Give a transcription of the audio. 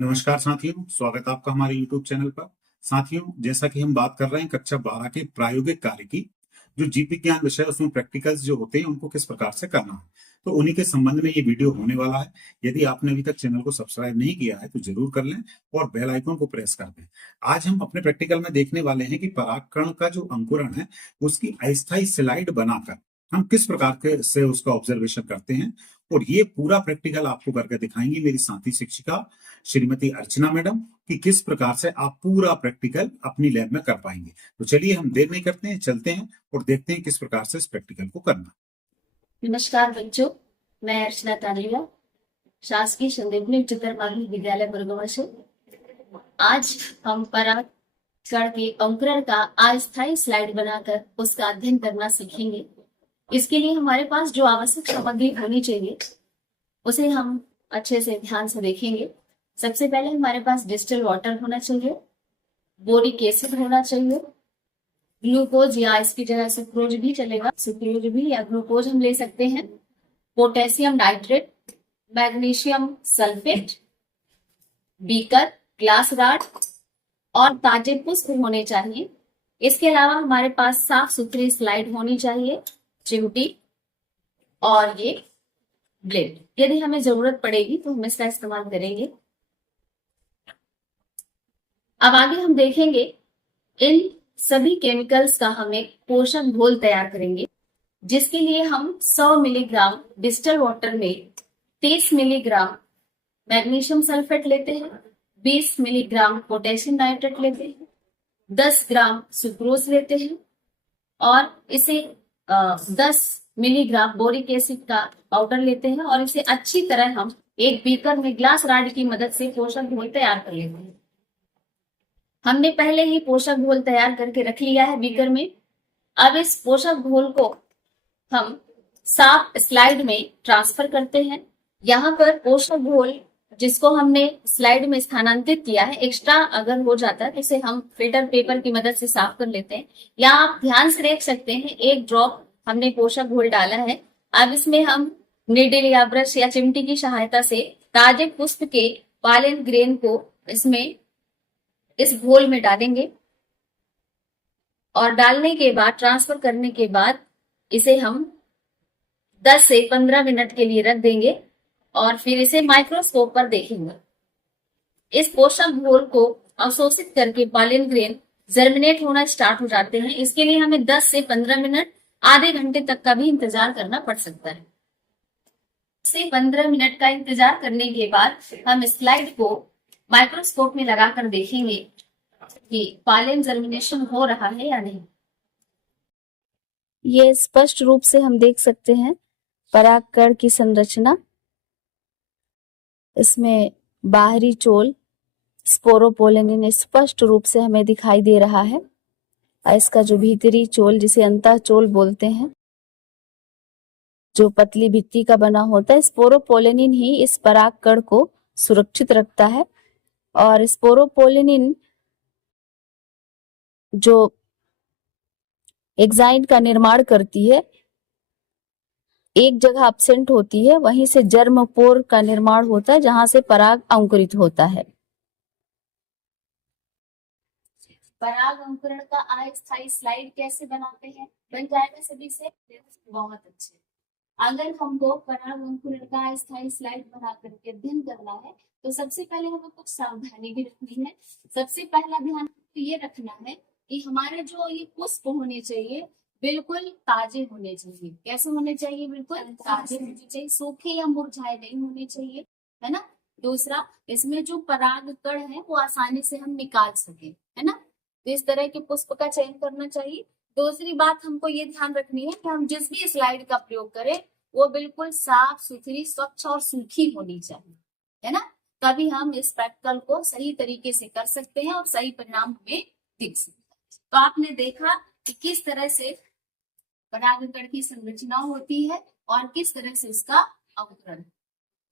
नमस्कार साथियों, स्वागत है आपका हमारे YouTube चैनल पर। साथियों, जैसा कि हम बात कर रहे हैं कक्षा 12 के प्रायोगिक कार्य की, जो जीव विज्ञान विषय है उसमें प्रैक्टिकल्स जो होते हैं उनको किस प्रकार से करना है, तो उन्हीं के संबंध में ये वीडियो होने वाला है। यदि आपने अभी तक चैनल को सब्सक्राइब नहीं किया है तो जरूर कर लें और बेल आइकन को प्रेस कर दें। आज हम अपने प्रैक्टिकल में देखने वाले हैं कि परागकण का जो अंकुरण है उसकी अस्थायी स्लाइड बनाकर हम किस प्रकार के से उसका ऑब्जर्वेशन करते हैं। और ये पूरा प्रैक्टिकल आपको करके दिखाएंगी मेरी साथी शिक्षिका श्रीमती अर्चना मैडम कि किस प्रकार से आप पूरा प्रैक्टिकल अपनी लैब में कर पाएंगे। तो चलिए हम देर नहीं करते हैं, चलते हैं और देखते हैं किस प्रकार से इस प्रैक्टिकल को करना। नमस्कार बच्चों, मैं अर्चना तालिया, शासकीय संदीपनी उच्चतर माध्यमिक विद्यालय बरगवा से। आज हम परागकण के अंकुरण का अस्थायी स्लाइड बनाकर उसका अध्ययन करना सीखेंगे। इसके लिए हमारे पास जो आवश्यक सामग्री होनी चाहिए उसे हम अच्छे से ध्यान से देखेंगे। सबसे पहले हमारे पास डिस्टिल वाटर होना चाहिए, बोरिक एसिड होना चाहिए, ग्लूकोज या इसकी जगह सुक्रोज भी चलेगा, सुक्रोज भी या ग्लूकोज हम ले सकते हैं, potassium nitrate, magnesium sulphate, beaker, glass rod और ताजे पुष्प होने चाहिए। इसके अलावा हमारे पास साफ सुथरी स्लाइड होनी चाहिए, चिमटी और ये ब्लेड। यदि हमें जरूरत पड़ेगी तो हम इसका इस्तेमाल करेंगे। अब आगे हम देखेंगे इन सभी केमिकल्स का हम एक पोषक घोल तैयार करेंगे, जिसके लिए हम 100 मिलीग्राम डिस्टिल वाटर में 30 मिलीग्राम मैग्नीशियम सल्फेट लेते हैं, 20 मिलीग्राम पोटेशियम नाइट्रेट लेते हैं, 10 ग्राम सुक्रोज लेते हैं और इसे 10 मिलीग्राम बोरिक एसिड का पाउडर लेते हैं और इसे अच्छी तरह हम एक बीकर में ग्लास रॉड की मदद से पोषक घोल तैयार कर लेते हैं। हमने पहले ही पोषक घोल तैयार करके रख लिया है बीकर में। अब इस पोषक घोल को हम साफ स्लाइड में ट्रांसफर करते हैं। यहाँ पर पोषक घोल जिसको हमने स्लाइड में स्थानांतरित किया है, एक्स्ट्रा अगर हो जाता है तो इसे हम फिल्टर पेपर की मदद से साफ कर लेते हैं। या आप ध्यान से देख सकते हैं, एक ड्रॉप हमने पोषक घोल डाला है। अब इसमें हम नीडल या ब्रश या चिमटी की सहायता से ताजे पुष्प के पॉलन ग्रेन को इसमें इस घोल में डालेंगे और डालने के बाद ट्रांसफर करने के बाद इसे हम 10 से 15 मिनट के लिए रख देंगे और फिर इसे माइक्रोस्कोप पर देखेंगे। इस पोषक घोल को अवशोषित करके पॉलन ग्रेन जर्मिनेट होना स्टार्ट हो जाते हैं। इसके लिए हमें 10 से 15 मिनट, आधे घंटे तक का भी इंतजार करना पड़ सकता है। 10 से 15 मिनट का इंतजार करने के बाद हम स्लाइड को माइक्रोस्कोप में लगाकर देखेंगे कि पॉलन जर्मिनेशन हो रहा है या नहीं। ये स्पष्ट रूप से हम देख सकते हैं परागकण की संरचना। इसमें बाहरी चोल स्पोरोपोलेनिन स्पष्ट रूप से हमें दिखाई दे रहा है और इसका जो भीतरी चोल जिसे अंतःचोल बोलते हैं, जो पतली भित्ति का बना होता है, स्पोरोपोलेनिन ही इस परागकण को सुरक्षित रखता है। और स्पोरोपोलेनिन जो एग्जाइन का निर्माण करती है, एक जगह अपसेंट होती है, वहीं से जर्मपोर का निर्माण होता है जहां से पराग अंकुरित होता है। पराग अंकुरण का अस्थायी स्लाइड कैसे बनाते हैं? बन जाएगा सभी से? बहुत अच्छे। अगर हमको पराग अंकुरण का अस्थायी स्लाइड बना करके अध्ययन करना है तो सबसे पहले हमें कुछ सावधानी भी रखनी है। सबसे पहला ध्यान ये रखना है कि हमारे जो ये पुष्प होने चाहिए बिल्कुल ताजे होने चाहिए। कैसे होने चाहिए? बिल्कुल ताजे होने चाहिए, सूखे या मुरझाए नहीं होने चाहिए, है ना। दूसरा, इसमें जो पराग कण है वो आसानी से हम निकाल सके, है ना। तो इस तरह के पुष्प का चयन करना चाहिए। दूसरी बात हमको ये ध्यान रखनी है कि हम जिस भी स्लाइड का प्रयोग करें वो बिल्कुल साफ सुथरी, स्वच्छ और सूखी होनी चाहिए, है ना। तभी हम इस प्रैक्टिकल को सही तरीके से कर सकते हैं और सही परिणाम हमें दिख सकते हैं। तो आपने देखा कि किस तरह से परागकण की संरचना होती है और किस तरह से उसका अंकुरण।